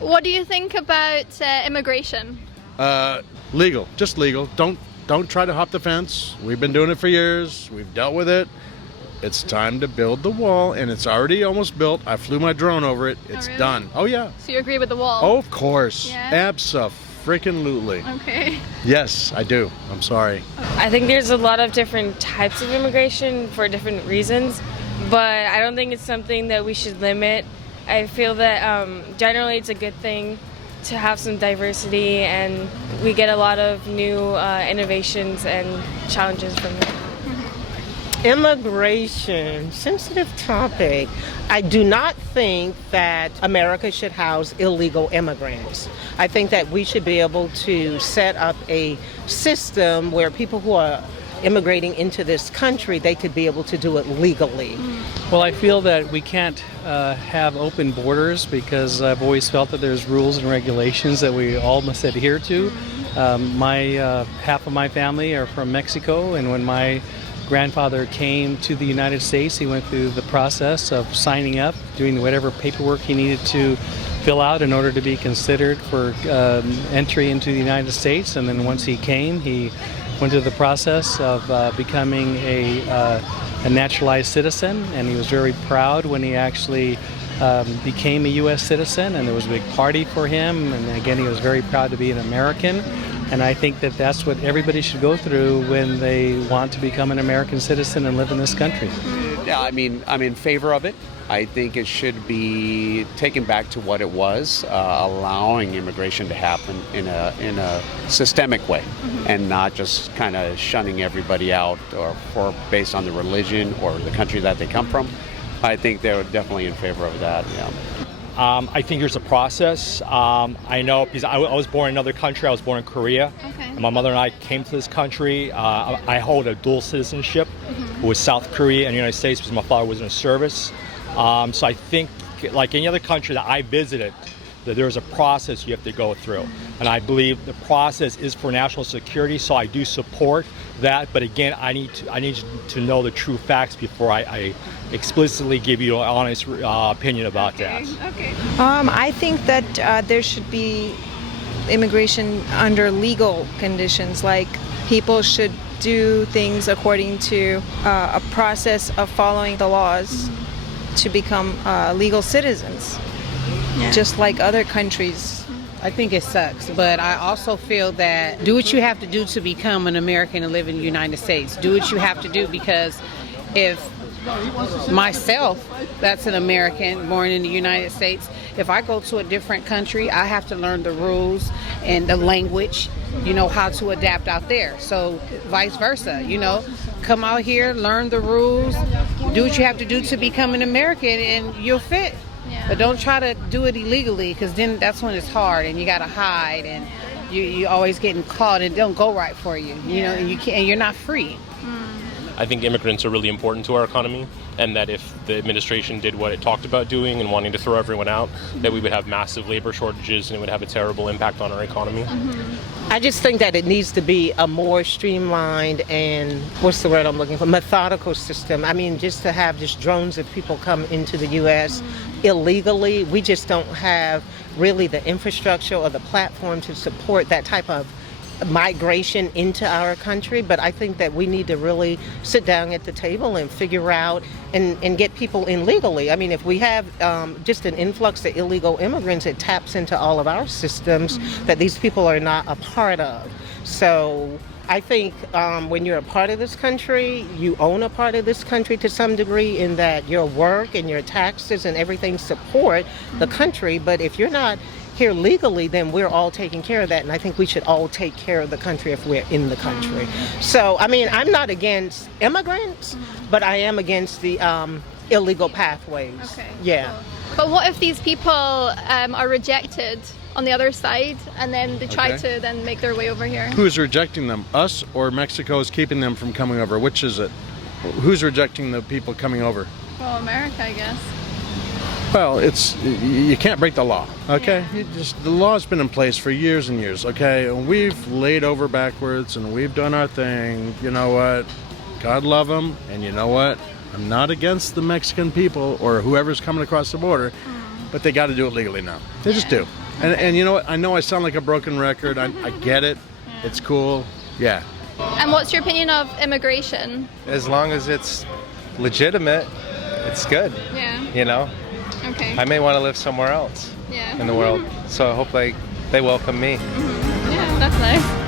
What do you think about immigration? Legal, just legal. Don't try to hop the fence. We've been doing it for years. We've dealt with it. It's time to build the wall, and it's already almost built. I flew my drone over it. It's really? done. Oh, yeah. So you agree with the wall? Oh, of course. Yeah? Abso-freaking-lutely. Okay. Yes, I do. I'm sorry. I think there's a lot of different types of immigration for different reasons, but I don't think it's something that we should limit. I feel that generally it's a good thing to have some diversity, and we get a lot of new innovations and challenges from it. Immigration, sensitive topic. I do not think that America should house illegal immigrants. I think that we should be able to set up a system where people who are immigrating into this country, they could be able to do it legally. Well, I feel that we can't have open borders because I've always felt that there's rules and regulations that we all must adhere to. Half of my family are from Mexico, and when my grandfather came to the United States, he went through the process of signing up, doing whatever paperwork he needed to fill out in order to be considered for entry into the United States. And then once he came, he went through the process of becoming a naturalized citizen, and he was very proud when he actually became a U.S. citizen, and there was a big party for him, and again, he was very proud to be an American. And I think that that's what everybody should go through when they want to become an American citizen and live in this country. Yeah, I mean, I'm in favor of it. I think it should be taken back to what it was, allowing immigration to happen in a systemic way, and not just kind of shunning everybody out or based on the religion or the country that they come from. I think they're definitely in favor of that. Yeah. I think there's a process. I know because I was born in another country. I was born in Korea. Okay. And my mother and I came to this country. I hold a dual citizenship with South Korea and the United States because my father was in the service. So I think, like any other country that I visited, that there's a process you have to go through. And I believe the process is for national security, so I do support that. But again, I need to know the true facts before I explicitly give you an honest opinion about that. Okay. I think that there should be immigration under legal conditions, like people should do things according to a process of following the laws to become legal citizens, just like other countries. I think it sucks, but I also feel that do what you have to do to become an American and live in the United States. Do what you have to do, because if myself, that's an American born in the United States, if I go to a different country, I have to learn the rules and the language, how to adapt out there. So vice versa, come out here, learn the rules, do what you have to do to become an American, and you'll fit. Yeah. But don't try to do it illegally, because then that's when it's hard and you got to hide, and you're always getting caught and it don't go right for you, and you're not free. I think immigrants are really important to our economy, and that if the administration did what it talked about doing and wanting to throw everyone out, that we would have massive labor shortages and it would have a terrible impact on our economy. I just think that it needs to be a more streamlined and, what's the word I'm looking for, methodical system. I mean, just to have just drones of people come into the U.S. illegally, we just don't have really the infrastructure or the platform to support that type of migration into our country. But I think that we need to really sit down at the table and figure out and get people in legally. I mean, if we have just an influx of illegal immigrants, it taps into all of our systems that these people are not a part of. So I think when you're a part of this country, you own a part of this country to some degree, in that your work and your taxes and everything support the country. But if you're not here legally, then we're all taking care of that, and I think we should all take care of the country if we're in the country. So, I mean, I'm not against immigrants, but I am against the illegal pathways. Okay. Yeah. But what if these people are rejected on the other side, and then they try to then make their way over here? Who's rejecting them? Us or Mexico is keeping them from coming over? Which is it? Who's rejecting the people coming over? Well, America, I guess. Well, you can't break the law, okay? The law's been in place for years and years, okay? And we've laid over backwards and we've done our thing. You know what? God love them. And you know what? I'm not against the Mexican people or whoever's coming across the border. but they got to do it legally now. They just do. And you know what? I know I sound like a broken record. I get it. It's cool. Yeah. And what's your opinion of immigration? As long as it's legitimate, it's good. Yeah. You know? Okay. I may want to live somewhere else Yeah. in the world. So I hope they welcome me. Yeah, that's nice.